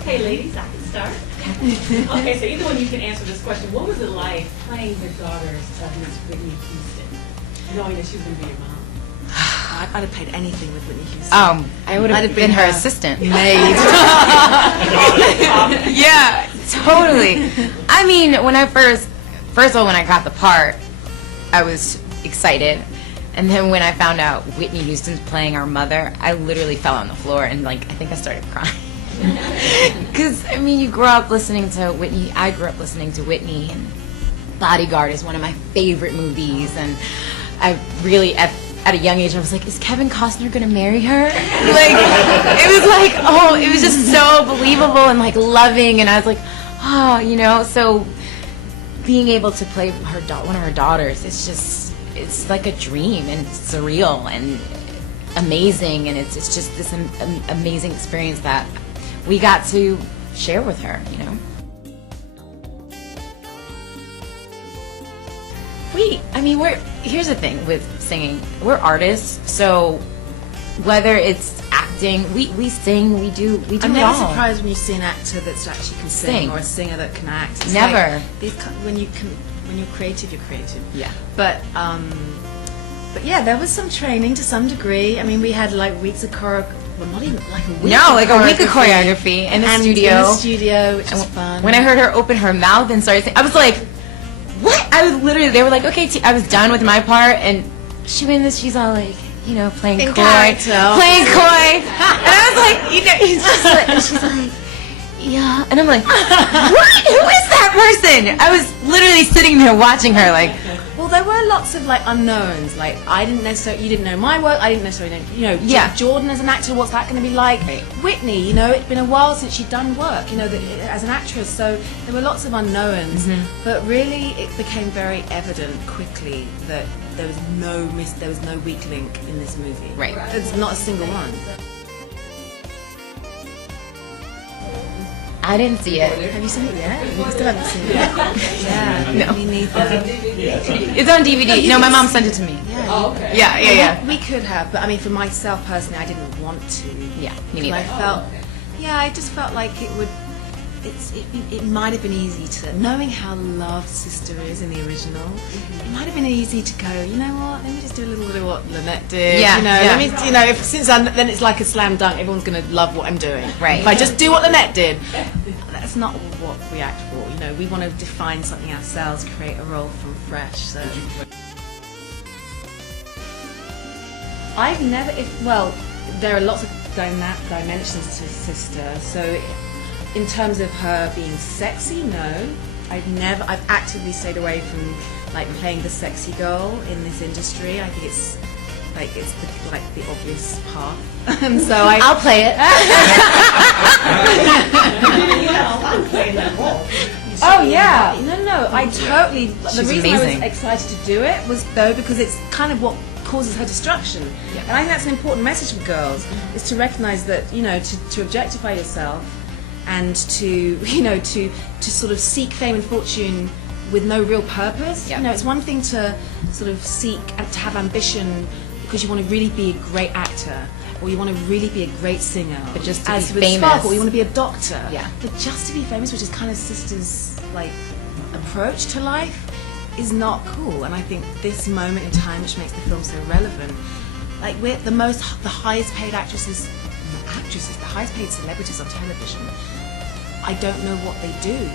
Okay, ladies, I can start. Okay, so either one you can answer this question. What was it like playing the daughters of Miss Whitney Houston, knowing that she was going to be your mom? I'd have played anything with Whitney Houston. I would have been her assistant. Maid. Yeah, totally. I mean, when I first of all, when I got the part, I was excited. And then when I found out Whitney Houston's playing our mother, I literally fell on the floor and, like, I think I started crying. Because, I mean, you grow up listening to Whitney. I grew up listening to Whitney, and Bodyguard is one of my favorite movies. And I really, at a young age, I was like, is Kevin Costner going to marry her? Like, it was like, oh, it was just so believable and, like, loving. And I was like, oh, you know, so being able to play one of her daughters, it's like a dream, and it's surreal and amazing, and it's just this amazing experience that we got to share with her, you know. Here's the thing with singing, we're artists, so whether it's acting, we sing, we do I'm it never all. surprised when you see an actor that actually can sing, or a singer that can act. It's Never. Like when you're creative, you're creative. Yeah. But yeah, there was some training to some degree. I mean, we had like weeks of choreography. Well, not even like a week. No, like a week of choreography in the studio. Which was fun. When I heard her open her mouth and started singing, I was like, what? They were like, okay, I was done with my part, and she went in this, she's all like, you know, playing coy. And I was like, you know, it's just like, and she's like, yeah. And I'm like, what? Who is that person? I was literally sitting there watching her like. Well, there were lots of like unknowns. Like you didn't know my work. I didn't necessarily know, you know, Yeah. Jordan as an actor. What's that going to be like? Right. Whitney, you know, it'd been a while since she'd done work, you know, as an actress. So there were lots of unknowns. Mm-hmm. But really, it became very evident quickly that there was no weak link in this movie. Right. There's not a single one. I didn't see it. Have you seen it yet? You still haven't seen it. Yeah. No. Me neither. It's on DVD. No, my mom sent it to me. Yeah. Oh, okay. Yeah. We could have, but I mean, for myself personally, I didn't want to. Yeah, me And I neither. felt, I just felt like it would. It might have been easy to, knowing how loved Sister is in the original. It might have been easy to go, you know what? Let me just do a little bit of what Lynette did. Yeah, You know, yeah. then it's like a slam dunk. Everyone's going to love what I'm doing. Right. If I just do what Lynette did, that's not what we act for. You know, we want to define something ourselves, create a role from fresh. So. I've never, there are lots of dimensions to Sister. So, in terms of her being sexy, no. I've actively stayed away from like playing the sexy girl in this industry. I think it's the obvious path. And so I'll play it. I'm playing that role. Oh yeah, no. I totally. The She's reason I amazing. was excited to do it was though because it's kind of what causes her destruction, and I think that's an important message for girls is to recognise that to objectify yourself and to sort of seek fame and fortune with no real purpose. Yep. It's one thing to sort of seek and to have ambition because you want to really be a great actor. Or you want to really be a great singer, But just to as be with famous. Sparkle, you want to be a doctor. Yeah. But just to be famous, which is kind of Sister's like approach to life, is not cool. And I think this moment in time, which makes the film so relevant, like we're the highest paid actresses, the highest paid celebrities on television. I don't know what they do.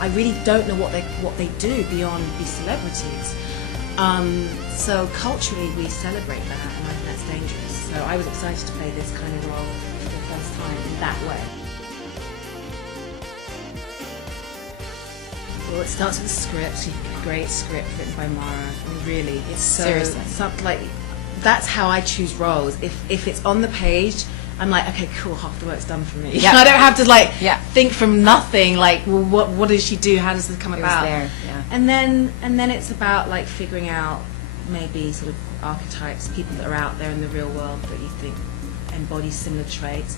I really don't know what they do beyond be celebrities. So culturally, we celebrate that, and I think that's dangerous. So I was excited to play this kind of role for the first time in that way. Well, it starts with a script, a great script written by Mara. I mean, really, it's so Seriously. like that's how I choose roles. If it's on the page, I'm like, okay, cool, half the work's done for me. Yeah. I don't have to Yeah. think from nothing. Like, well, what does she do? How does this come It was about? there, yeah. And then it's about like figuring out maybe sort of archetypes, people that are out there in the real world that you think embody similar traits.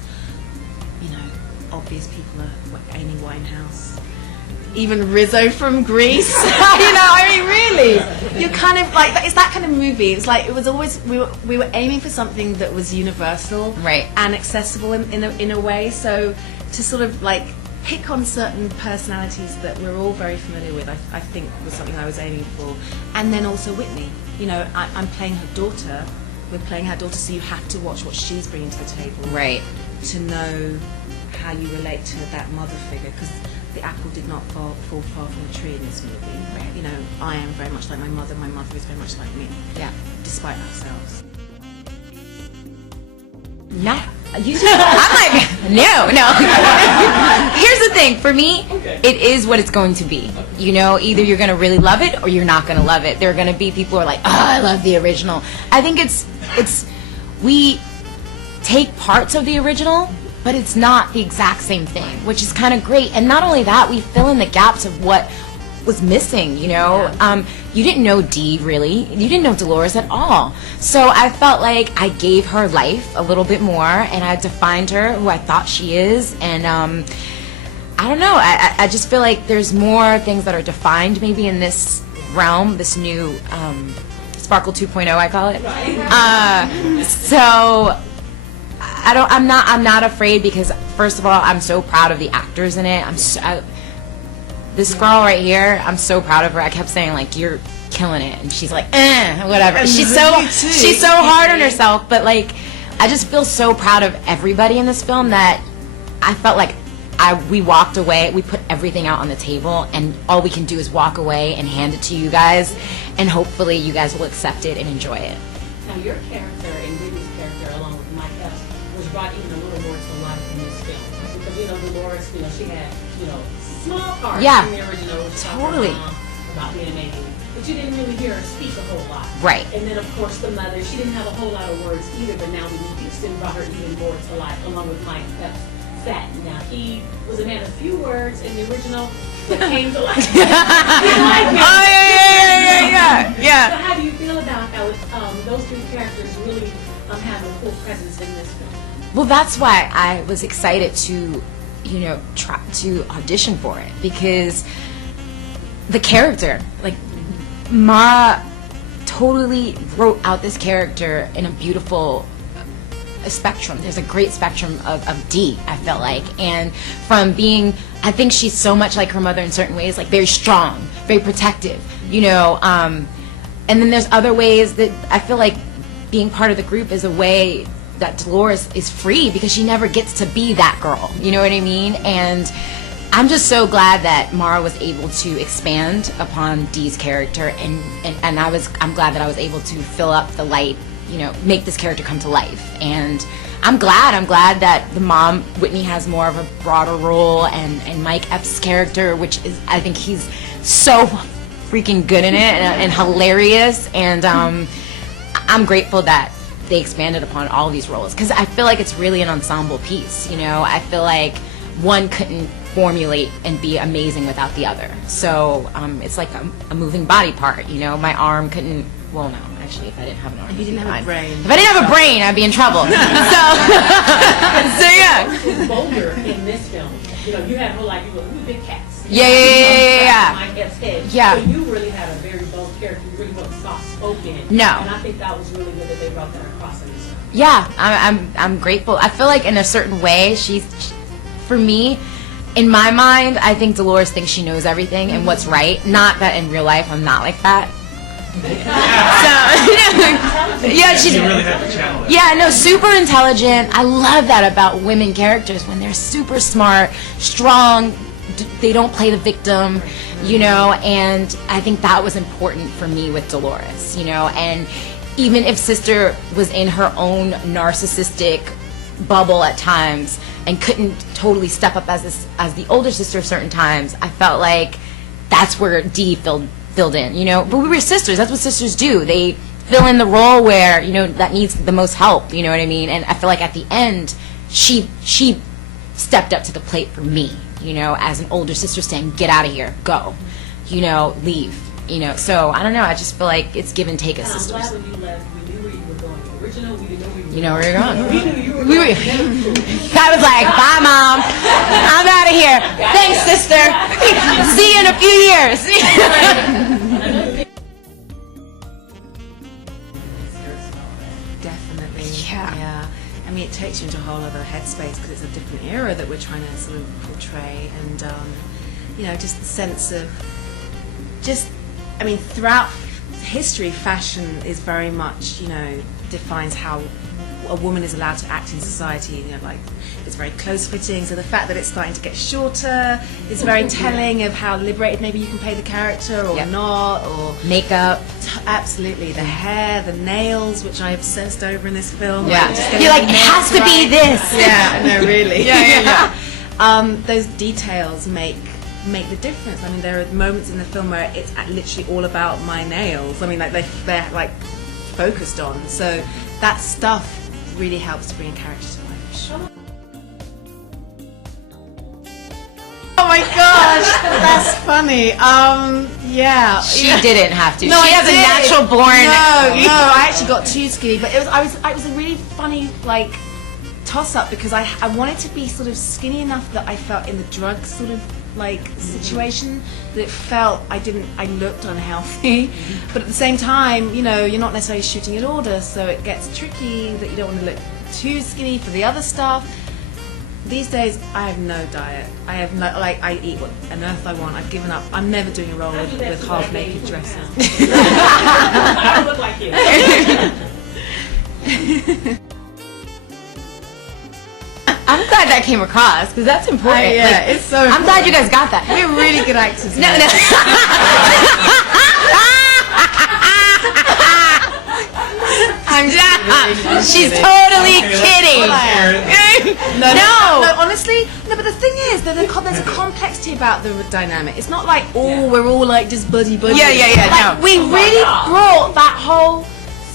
Obvious people are Amy Winehouse, even Rizzo from Greece. Really, you're kind of like it's that kind of movie. It's like it was always we were aiming for something that was universal, Right. and accessible in a way. So to sort of like pick on certain personalities that we're all very familiar with, I think was something I was aiming for. And then also Whitney. You know, I'm playing her daughter. We're playing her daughter, so you have to watch what she's bringing to the table. Right. To know how you relate to that mother figure, because the apple did not fall far from the tree in this movie. Right. You know, I am very much like my mother is very much like me. Yeah. Despite ourselves. No. I'm like, no. Here's the thing. For me, it is what it's going to be. You know, either you're going to really love it or you're not going to love it. There are going to be people who are like, oh, I love the original. I think we take parts of the original, but it's not the exact same thing, which is kind of great. And not only that, we fill in the gaps of what was missing, you know. You didn't know Dee, really. You didn't know Deloris at all. So I felt like I gave her life a little bit more, and I defined her who I thought she is. And I don't know, I just feel like there's more things that are defined maybe in this realm, this new Sparkle 2.0, I call it. So I'm not afraid, because first of all, I'm so proud of the actors in it. This girl right here, I'm so proud of her. I kept saying, like, you're killing it, and she's like, whatever. She's so hard on herself, but like, I just feel so proud of everybody in this film that I felt like we walked away, we put everything out on the table, and all we can do is walk away and hand it to you guys, and hopefully you guys will accept it and enjoy it. Now, your character and Whitney's character, along with Mike Epps, was brought even a little more to life in this film, because Deloris, she had small parts in the original, which totally about being an alien, but you didn't really hear her speak a whole lot. Right. And then of course the mother, she didn't have a whole lot of words either, but now Whitney Houston brought her even more to life, along with Mike Epps. Now he was a man of few words in the original, but came to life. Yeah. So how do you feel about how those two characters really have a full presence in this film? Well, that's why I was excited to try to audition for it, because the character, like, Ma totally wrote out this character in a beautiful spectrum. There's a great spectrum of Dee, I felt like, and from being, I think she's so much like her mother in certain ways, like very strong, very protective, and then there's other ways that I feel like being part of the group is a way that Deloris is free, because she never gets to be that girl, you know what I mean? And I'm just so glad that Mara was able to expand upon Dee's character, and I'm glad that I was able to fill up the light, make this character come to life. And I'm glad that the mom, Whitney, has more of a broader role, and Mike Epps' character, which is, I think he's so freaking good in it and hilarious, and I'm grateful that they expanded upon all these roles, because I feel like it's really an ensemble piece. I feel like one couldn't formulate and be amazing without the other. So it's like a moving body part. My arm couldn't. Well, no, actually, if I didn't have an arm, if you didn't have a brain, if I didn't have a brain, I'd be in trouble. So yeah. It was bolder in this film. You had whole you were big cats. Yeah. Mike Epps' head. Yeah. So you really had a very bold character. You really wasn't soft spoken. No. And I think that was really good that they brought that across in this film. Yeah, I'm grateful. I feel like in a certain way, for me, in my mind, I think Deloris thinks she knows everything and what's right. Not that in real life I'm not like that. So, yeah, she's really have to channel it. Yeah, no, super intelligent. I love that about women characters, when they're super smart, strong. They don't play the victim, and I think that was important for me with Deloris, and even if Sister was in her own narcissistic bubble at times and couldn't totally step up as the older sister certain times, I felt like that's where Dee filled in, but we were sisters. That's what sisters do. They fill in the role where, that needs the most help, you know what I mean? And I feel like at the end, she stepped up to the plate for me, as an older sister, saying, get out of here, go, leave, so I don't know, I just feel like it's give and take as sisters. I'm glad when you left, we knew where you were going. The original, we didn't know where you were going. You know where you're going. We knew you were going. I was like, bye, Mom. I'm out of here. Thanks, sister. See you in a few years. Definitely. Yeah. I mean, it takes you into a whole other headspace because it's a different era that we're trying to sort of portray, and just the sense of throughout history, fashion is very much, defines how a woman is allowed to act in society. It's very close fitting, so the fact that it's starting to get shorter is very telling of how liberated maybe you can play the character or not, or makeup. Absolutely, the hair, the nails, which I obsessed over in this film. Yeah, you're like, it has to be this. Yeah, no, really. Yeah. Those details make the difference. I mean, there are moments in the film where it's literally all about my nails. I mean, like they're like focused on. So that stuff really helps to bring a character to life. Sure. Oh my gosh, that's funny. Yeah. She didn't have to. No, she has a natural born. No, I actually got too skinny, but it was a really funny toss-up because I wanted to be sort of skinny enough that I felt in the drug sort of situation that it felt I looked unhealthy, but at the same time, you're not necessarily shooting at order, so it gets tricky that you don't want to look too skinny for the other stuff. These days, I have no diet. I have no, I eat what on earth I want. I've given up. I'm never doing a role with half-naked dresses. I look like you. I'm glad that came across because that's important. It's so important. I'm glad you guys got that. We're really good actors. No. She's totally kidding. No, honestly, but the thing is, there's a complexity about the dynamic. It's not like, we're all like just buddy. Yeah. We really brought that whole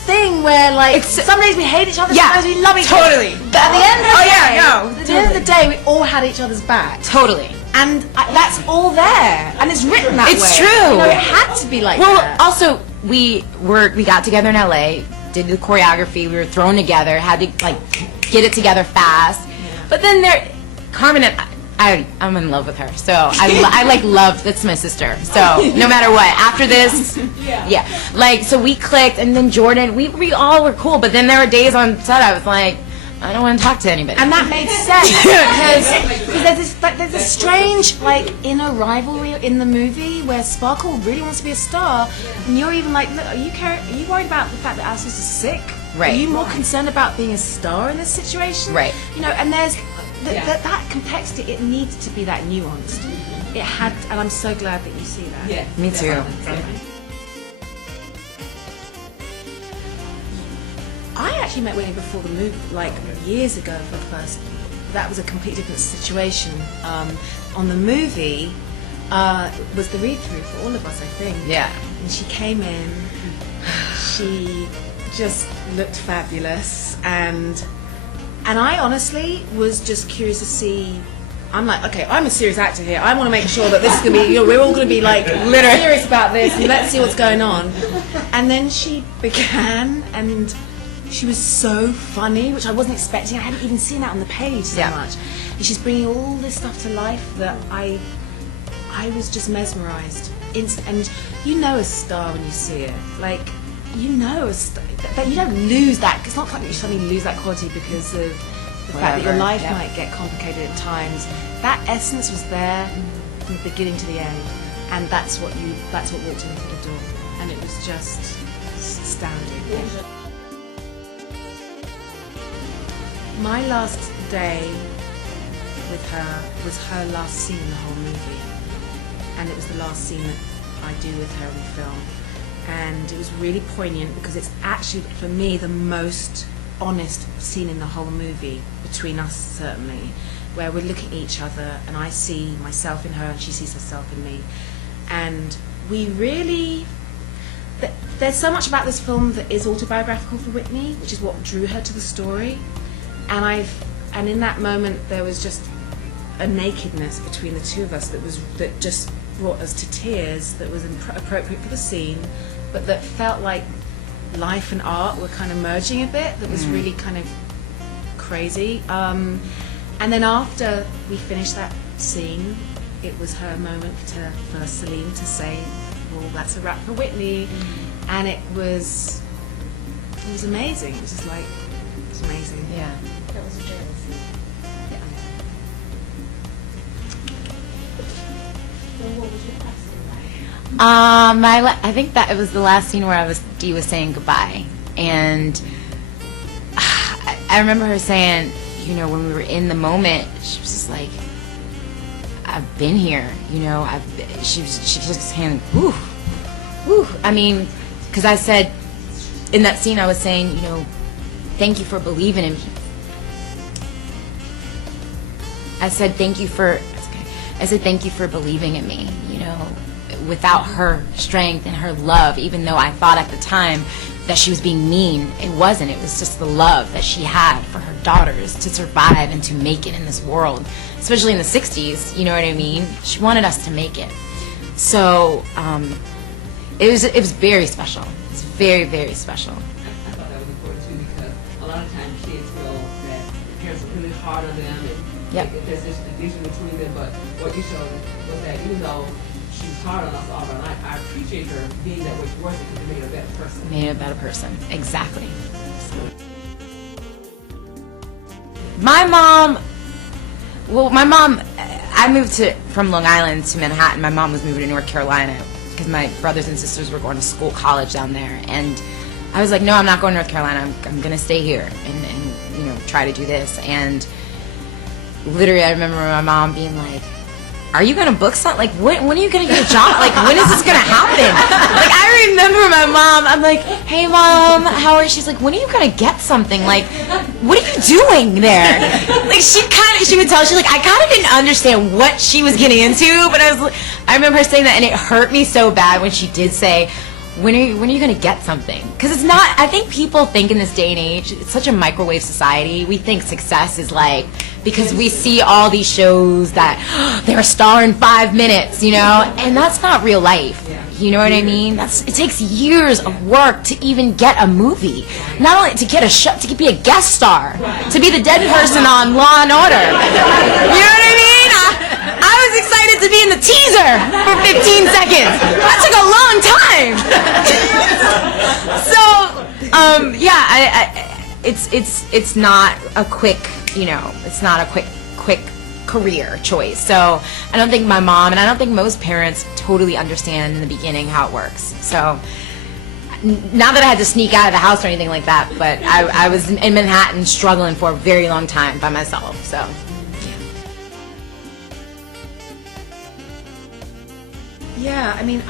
thing where some days we hate each other, sometimes we love each other. Totally. But at the end of the end of the day, we all had each other's back. Totally. And that's all there, and it's written that way. It's true. It had to be like that. Well, also we got together in LA, did the choreography. We were thrown together, had to get it together fast. Yeah. But then Carmen and I'm in love with her. So I love. That's my sister. So no matter what, after this, so we clicked, and then Jordan, we all were cool. But then there were days on set I was like, I don't want to talk to anybody. And that made sense because there's this strange inner rivalry in the movie where Sparkle really wants to be a star, and you're even like, look, are you worried about the fact that our sister's sick? Right. Are you more concerned about being a star in this situation? Right. And there's that complexity. It needs to be that nuanced. It had, and I'm so glad that you see that. Yeah. Me too. I actually met Whitney before the movie, years ago for the first. That was a completely different situation. On the movie, was the read-through for all of us, I think. Yeah. And she came in. She just looked fabulous, and I honestly was just curious to see. I'm like, okay, I'm a serious actor here. I want to make sure that this is going to be, we're all going to be serious about this, and let's see what's going on. And then she began, and she was so funny, which I wasn't expecting. I hadn't even seen that on the page so much. And she's bringing all this stuff to life that I was just mesmerized. And you know a star when you see it. That you don't lose that. It's not like you suddenly lose that quality because of the fact that your life might get complicated at times. That essence was there from the beginning to the end, and that's what walked in the door, and it was just astounding. My last day with her was her last scene in the whole movie, and it was the last scene that I do with her in the film. And it was really poignant because it's actually, for me, the most honest scene in the whole movie, between us certainly, where we're looking at each other and I see myself in her and she sees herself in me. And we really, there's so much about this film that is autobiographical for Whitney, which is what drew her to the story. And in that moment there was just a nakedness between the two of us that just brought us to tears, that was appropriate for the scene, but that felt like life and art were kind of merging a bit. That was really kind of crazy. And then after we finished that scene, it was her moment for Celine to say, well, that's a wrap for Whitney. And it was amazing. It was just it's amazing. Yeah. That was a jail scene. So what was your last scene like? I think that it was the last scene where Dee was saying goodbye, and I remember her saying, you know, when we were in the moment, she was just like, I've been here, you know, she just saying, whew, whew. I mean, because I said, in that scene I was saying, you know, thank you for believing in me. I said thank you for believing in me, you know, without her strength and her love, even though I thought at the time that she was being mean, it wasn't. It was just the love that she had for her daughters to survive and to make it in this world, especially in the 60s, you know what I mean? She wanted us to make it. So it was very special. It's very, very special. I thought that was important too, because a lot of times kids feel that the parents are really hard on them, and there's this division between them. But what you showed was that even though she was hard on us all our life, I appreciate her being that way towards it because it made her a better person. Made her a better person, exactly. My mom, I moved from Long Island to Manhattan. My mom was moving to North Carolina because my brothers and sisters were going to college down there. And I was like, no, I'm not going to North Carolina. I'm going to stay here and, you know, try to do this. And literally, I remember my mom being like, are you going to book something? Like, when are you going to get a job? Like, when is this going to happen? Like, I remember my mom. I'm like, hey, Mom, how are you? She's like, when are you going to get something? Like, what are you doing there? Like, she would tell, she's like, I kind of didn't understand what she was getting into, but I remember her saying that, and it hurt me so bad when she did say, when are you going to get something? Because it's not, I think people think in this day and age, it's such a microwave society, we think success is like, because we see all these shows that they're a star in 5 minutes, you know, and that's not real life. You know what I mean? It takes years of work to even get a movie. Not only to get a show, to be a guest star, to be the dead person on Law and Order. You know what I mean? I was excited to be in the teaser for 15 seconds. That took a long time. So, it's not a quick, you know, it's not a quick career choice. So I don't think my mom and I don't think most parents totally understand in the beginning how it works. So not that I had to sneak out of the house or anything like that, but I was in Manhattan struggling for a very long time by myself. So yeah, I mean,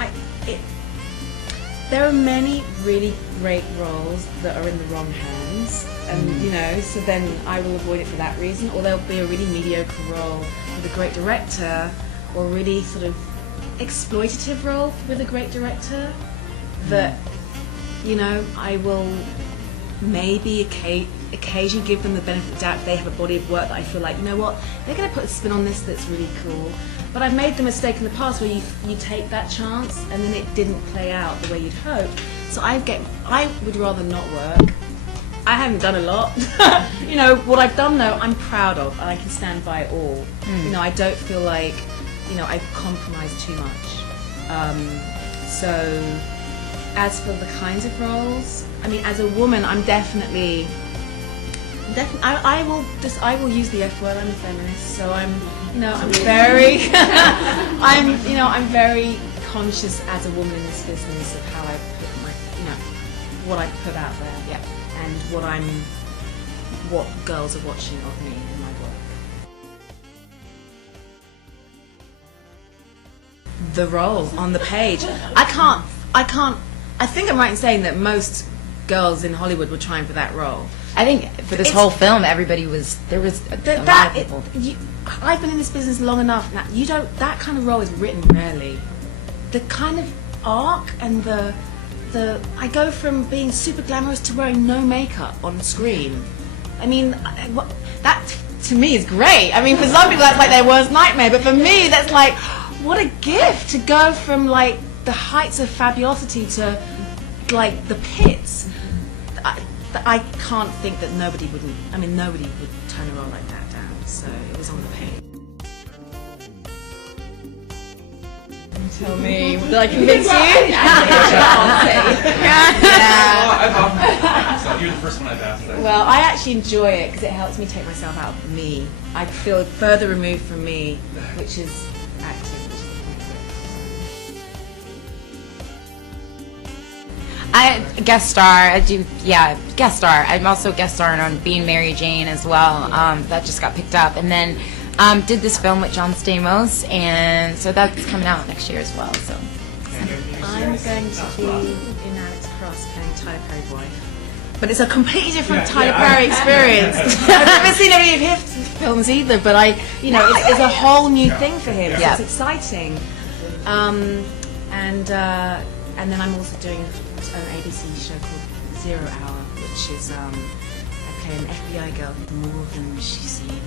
there are many really great roles that are in the wrong hands, and you know, so then I will avoid it for that reason. Or there'll be a really mediocre role with a great director, or a really sort of exploitative role with a great director that, you know, I will maybe occasionally give them the benefit of the doubt if they have a body of work that I feel like, you know what, they're going to put a spin on this that's really cool. But I've made the mistake in the past where you take that chance and then it didn't play out the way you'd hoped. So I would rather not work. I haven't done a lot. You know, what I've done though, I'm proud of, and I can stand by it all. You know, I don't feel like, you know, I've compromised too much. So as for the kinds of roles, I mean, as a woman, I'm definitely I will use the F word. I'm a feminist, so I'm very I'm very conscious as a woman in this business of how I put my, you know, what I put out there, and what girls are watching of me in my work. The role on the page, I think I'm right in saying that most girls in Hollywood were trying for that role. I think for this whole film, everybody was, there was a lot of people. I've been in this business long enough now. That kind of role is written rarely. The kind of arc and the I go from being super glamorous to wearing no makeup on screen. I mean, that to me is great. I mean, for some people that's like their worst nightmare, but for me that's like, what a gift to go from like the heights of fabulosity to like the pits. I can't think that nobody would turn a role like that down, so it was on the page. Tell me. Did I convince you? I've often, so you're the first one I've asked that. Well, I actually enjoy it because it helps me take myself out of me. I feel further removed from me, which is acting. I guest star. I do, guest star. I'm also guest starring on Being Mary Jane as well. That just got picked up, and then did this film with John Stamos, and so that's coming out next year as well. So I'm going to be in Alex Cross playing Tyler Perry's wife, but it's a completely different Tyler Perry experience. I've never seen any of his films either, but it's a whole new thing for him. So it's exciting, and then I'm also doing an ABC show called 0 Hour, which is I play an FBI girl more than she seems.